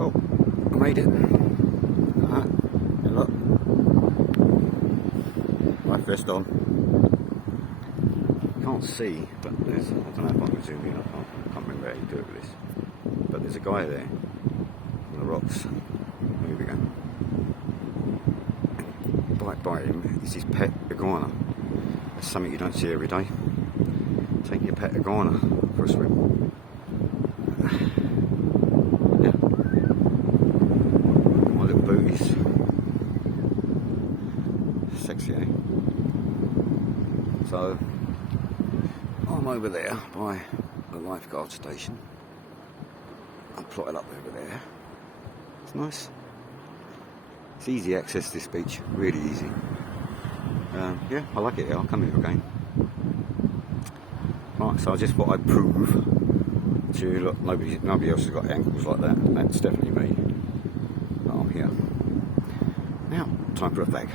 Well, I made it. And look, life vest on. Can't see, but there's, I don't know if I can zoom in, I can't remember how you do it with this. But there's a guy there on the rocks. Here we go. Right by him is his pet iguana. That's something you don't see every day. Take your pet iguana for a swim. Yeah. My little booties. Sexy, eh? So, I'm over there by the lifeguard station. I'm plotted up over there. It's nice. It's easy access to this beach, really easy. Yeah, I like it here, I'll come here again. Right, so I just thought I'd prove to you, look, nobody else has got ankles like that. That's definitely me. But I'm here. Now, time for a flag.